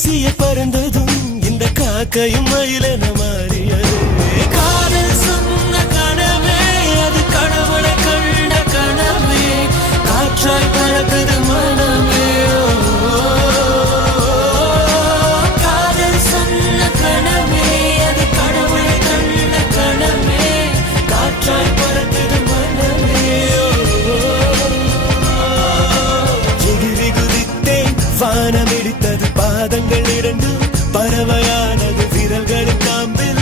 பேசிய பறந்ததும் இந்த காக்கையும் மயிலென மாறியது. காதல் சொன்ன கனவே அது கடவுளை கண்ட கனவே, காற்றாய் பறக்குது மனமே. காதல் சொன்ன கனவே அது கடவுளை கண்ட கனவே, காற்றாய் பறக்குது மனமே. எகிரி குதித்தேன், வானம் இடித்தது, பாதங்கள் இரண்டும் பறவையானது, விரல்களின் காம்பில்